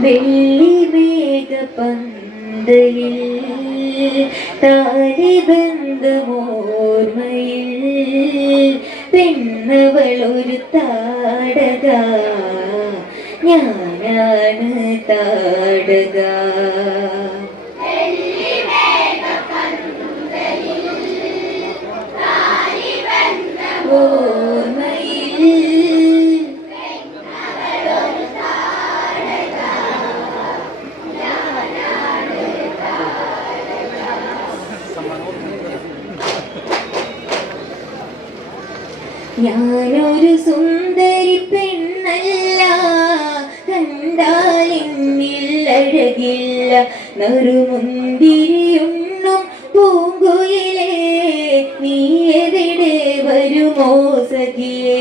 വെള്ളി മേഘപന്തലിൽ താരബന്ധമോർമ്മയിൽ പെണ്ണവളൊരു താടക ഞാനാണ് താടക. ഓർമ്മയിൽ അഴകില്ല നറുമുന്തിരിയുണ്ണും പൂങ്കുയിലേ നീ എവിടെ വരുമോ സഖിയേ?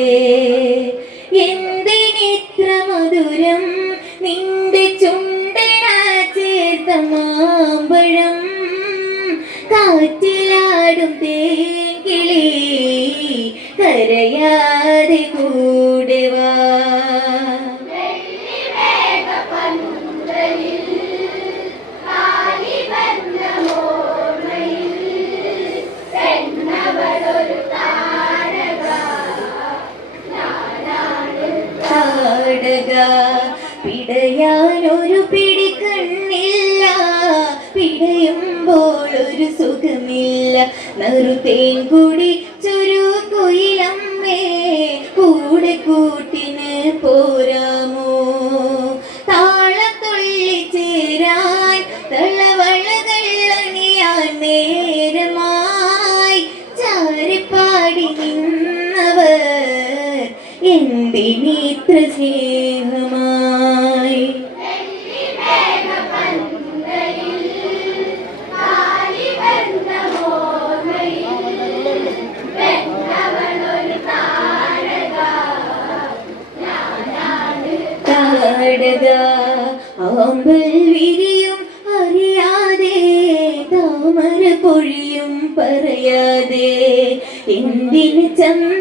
താടക പിടയാനൊരു പിടി കണ്ണില്ല. പിടയുമ്പോൾ ഒരു സുഖമില്ല. നറുതേൻ കുടി എന്തിനിത്ര സ്നേഹമായി ആമ്പൽ വിരിയും അറിയാതെ താമര പൊഴിയും പറയാതെ എന്തിന് ചന്തം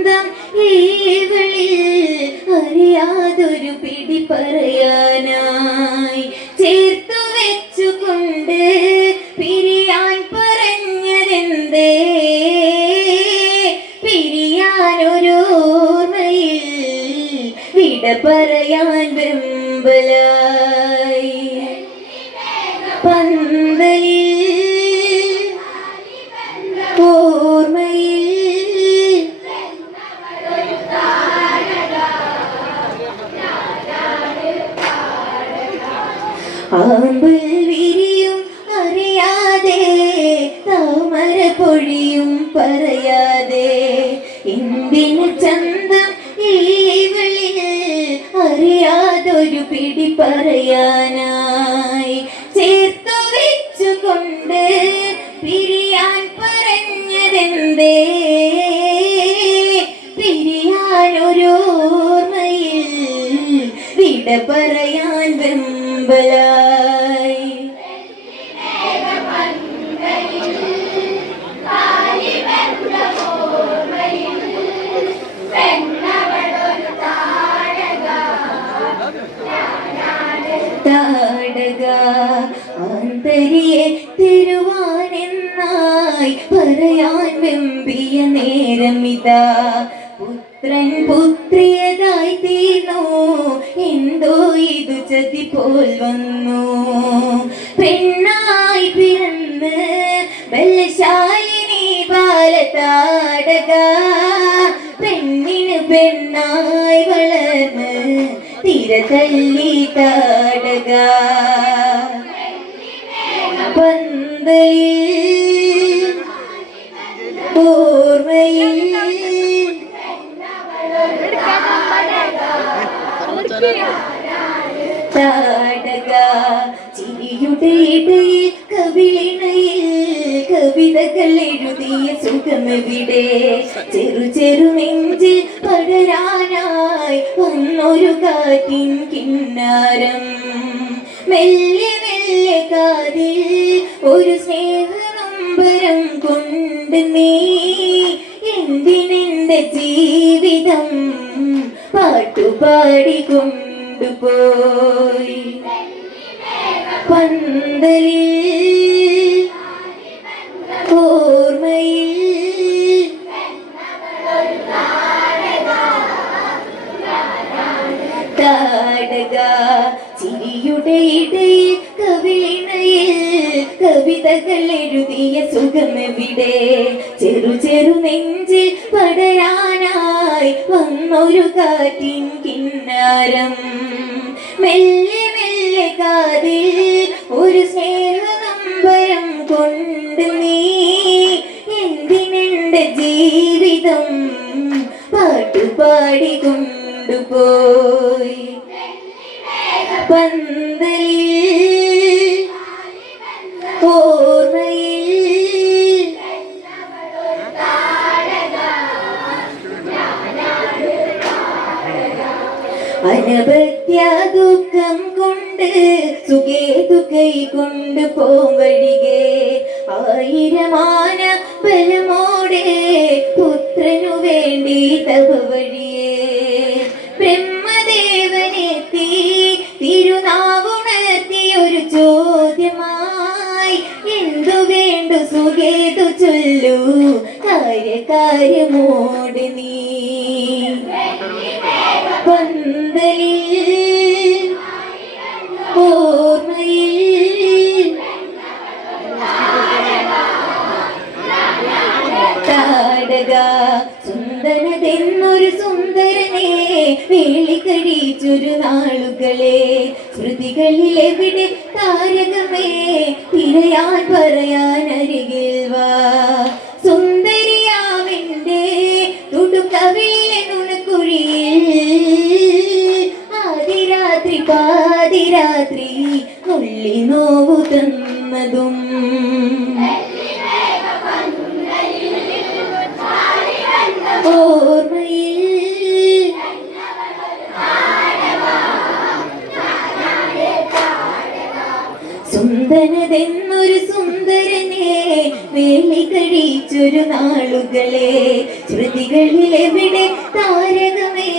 പറയാൻ വെമ്പലായി പന്തലിൽ ഓർമ്മയിൽ ആമ്പൽ പിരിയാൻ പറഞ്ഞതെന്തേ? പിരിയാനൊരു ഓർമ്മയിൽ വിട പറയാൻ വെമ്പലായി. താടക ആന്തരിയെ നേരമിതാ പുത്രൻ പുത്രിയതായി തീർന്നു. എന്തോ ഇത് ചതി പോൽ വന്നു. പെണ്ണായി പിറന്ന് ബലശാലിനി ബാലതാടക. പെണ്ണിന് പെണ്ണായി വളർന്ന് തിരതല്ലി താടക. പന്തലിൽ ഓർമ്മയിൽ താടക ചിരിയുടെ ഇടയിൽ കവിളിണയിൽ കവിതകൾ എഴുതിയ സുഖമെവിടെ? ചെറു ചെറു നെഞ്ചിൽ പടരാനായി വന്നൊരു കാറ്റിൻ കിന്നാരം. മെല്ലെ മെല്ലെ കാതിൽ ഒരു സ്നേഹനമ്പരം കൊണ്ട് നീ താടക ചിരിയുടെ ഇടയിൽ കവിളിണയിൽ കവിതകൾ എഴുതിയ സുഖമെവിടെ ചെറു ചെറു നെഞ്ചിൽ പടരാനായി വന്നൊരു കാറ്റിൻ കിന്നാരം. മെല്ലെ അനവത്യ ദുഃഖം കൊണ്ട് സുഖേ കൈ കൊണ്ട് പോവഴികെ ആയിരമാന ബലമോടെ പുത്രനു വേണ്ടി തപ വഴിയേ. ബ്രഹ്മദേവനെത്തി തിരുനാവുണർത്തി ഒരു ചോദ്യമായി എന്തു വേണ്ടു സുഖേതു ചൊല്ലു? കാര്യകാര്യമോട് നീ പന്തലിൽ ഓർമ്മയിൽ താടക സുന്ദരതെന്നൊരു സുന്ദരനെ വേളി കഴിച്ചൊരു താരകമേ? തിരയാൻ പറയാൻ അരികിൽ വാ. സുന്ദരിയാവിന്റെ പാതിരാത്രി ഉള്ളി നോവു തന്നതും. ഓർമ്മയിൽ സുന്ദരതെന്നൊരു നാളുകളെ ശ്രുതികളിൽ എവിടെ താരകമേ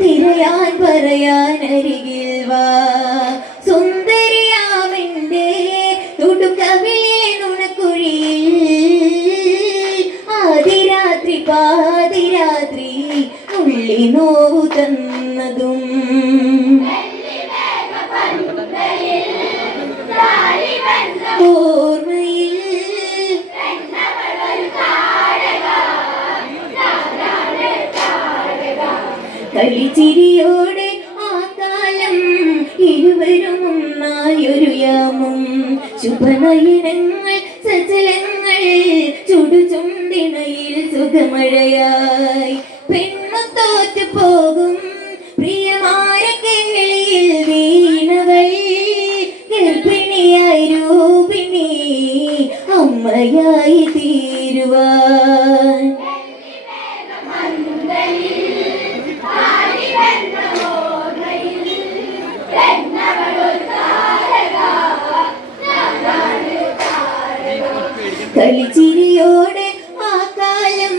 തിരയാൻ പറയാൻ അരികിൽ വാ. സുന്ദരിയാവിന്റെ തുടുക്കവിളിലെ നുണക്കുഴിയിൽ ആദിരാത്രി പാതിരാത്രി ഉള്ളി നോവു തന്നതും. ഓർമ്മയിൽ ശുഭനയനങ്ങൾ സജലങ്ങൾ ചുടുചുണ്ടിണയിൽ സുഖമഴയായി. പെണ്ണു തോറ്റു കളിച്ചിരിയോടെ ആ കാലം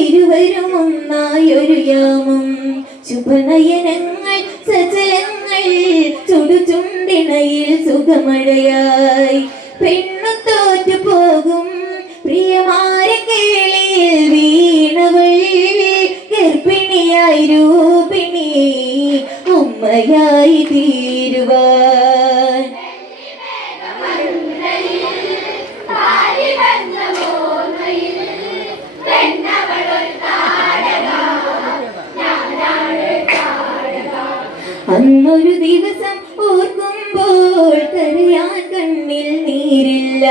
ഇരുവരും ഒന്നായൊരു യാമം. ശുഭനയനങ്ങൾ സജലങ്ങൾ ചുടുചുണ്ടിണയിൽ സുഖമഴയായി. പെണ്ണു തോറ്റു പോകും പ്രിയമാരെ കേളിയിൽ വീണവൾ. ഗർഭിണിയായി രൂപിണി അമ്മയായി അന്നൊരു ദിവസം ഓർക്കുമ്പോൾ കരയാൻ കണ്ണിൽ നീരില്ല.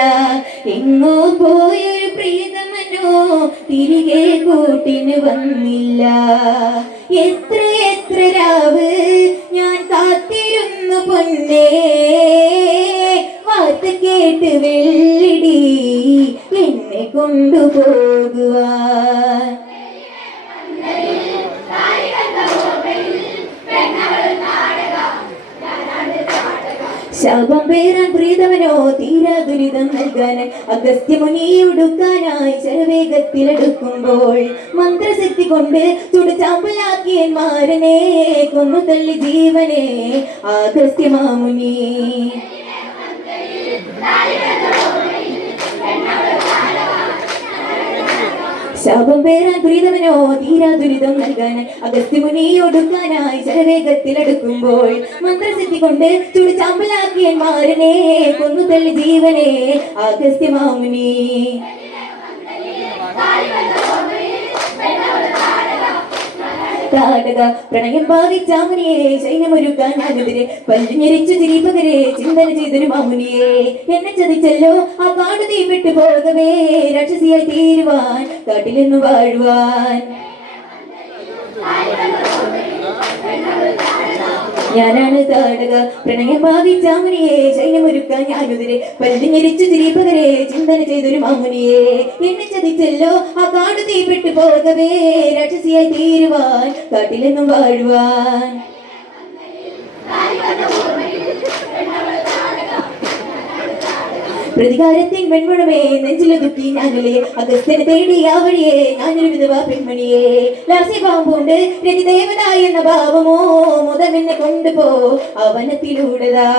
എങ്ങോ പോയൊരു പ്രിയതമനോ തിരികെ കൂട്ടിന് വന്നില്ല. എത്ര എത്ര രാവ് ഞാൻ കാത്തിരുന്നു പൊന്നേ. വാർത്ത കേട്ട് വെള്ളിടി എന്നെ കൊണ്ടുപോകുവാൻ. ശാപം പേരാൻ പ്രീതവനോ തീരാ ദുരിതം നൽകാൻ അഗസ്ത്യ മുനിയൊടുക്കാനായി ശരവേഗത്തിലെടുക്കുമ്പോൾ മന്ത്രശക്തി കൊണ്ട് ചുടുചാമ്പലാക്കിയന്മാരനെ കൊന്നു തള്ളി ജീവനെ. അഗസ്ത്യ മാമുനി. ശാപം പേരാൻ ദുരിതമനോ തീരാ ദുരിതം നൽകാൻ ഒടുക്കാനായി ശരവേഗത്തിലെടുക്കുമ്പോൾ മന്ത്രസിദ്ധി കൊണ്ട് ചുടിച്ചാമ്പലാക്കിയൻ മാരനെ കൊന്നു തള്ളി ജീവനെ അഗസ്ത്യമാമുനി താടക പ്രണയം ബാധിച്ച മുനിയെ സൈന്യമൊരുക്കാൻ ഞാനെതിരെ പല്ലുഞ്ഞെരിച്ചു തിരീപകരെ ചിന്തന ചെയ്തൊരു മാമുനിയെ എന്നെ ചതിച്ചല്ലോ ആ കാട് തീപിട്ട് പോകവേ. രാക്ഷസിയായി തീരുവാൻ കാട്ടിലെന്നു വാഴുവാൻ. ഞാനാണ് താടക. പ്രണയം ഭാവിച്ച മുനിയെ ഞാനുതിരെ ഞാനെതിരെ പല്ലുഞ്ഞെരിച്ചു തിരിപ്പകരെ ചിന്തന ചെയ്തൊരു മാമുനിയെ. എന്നെ ചതിച്ചല്ലോ ആ കാട് തീപ്പെട്ടു പോകവേ. രാക്ഷസിയായി തീരുവാൻ കാട്ടിലെന്നും വാഴുവാൻ. പ്രതികാരത്തിൻ നെഞ്ചിലെ നെഞ്ചിലൊതുക്കി ഞാനല്ലേ. അഗസ്ത്യനെ തേടി വഴിയെ ഞാനൊരു വിധവ പെൺമണിയെ. ലാസ്യപാമ്പുണ്ട് രതിദേവത എന്ന ഭാവമോ മുതമെന്നെ കൊണ്ടുപോ അവനത്തിലൂടതാ.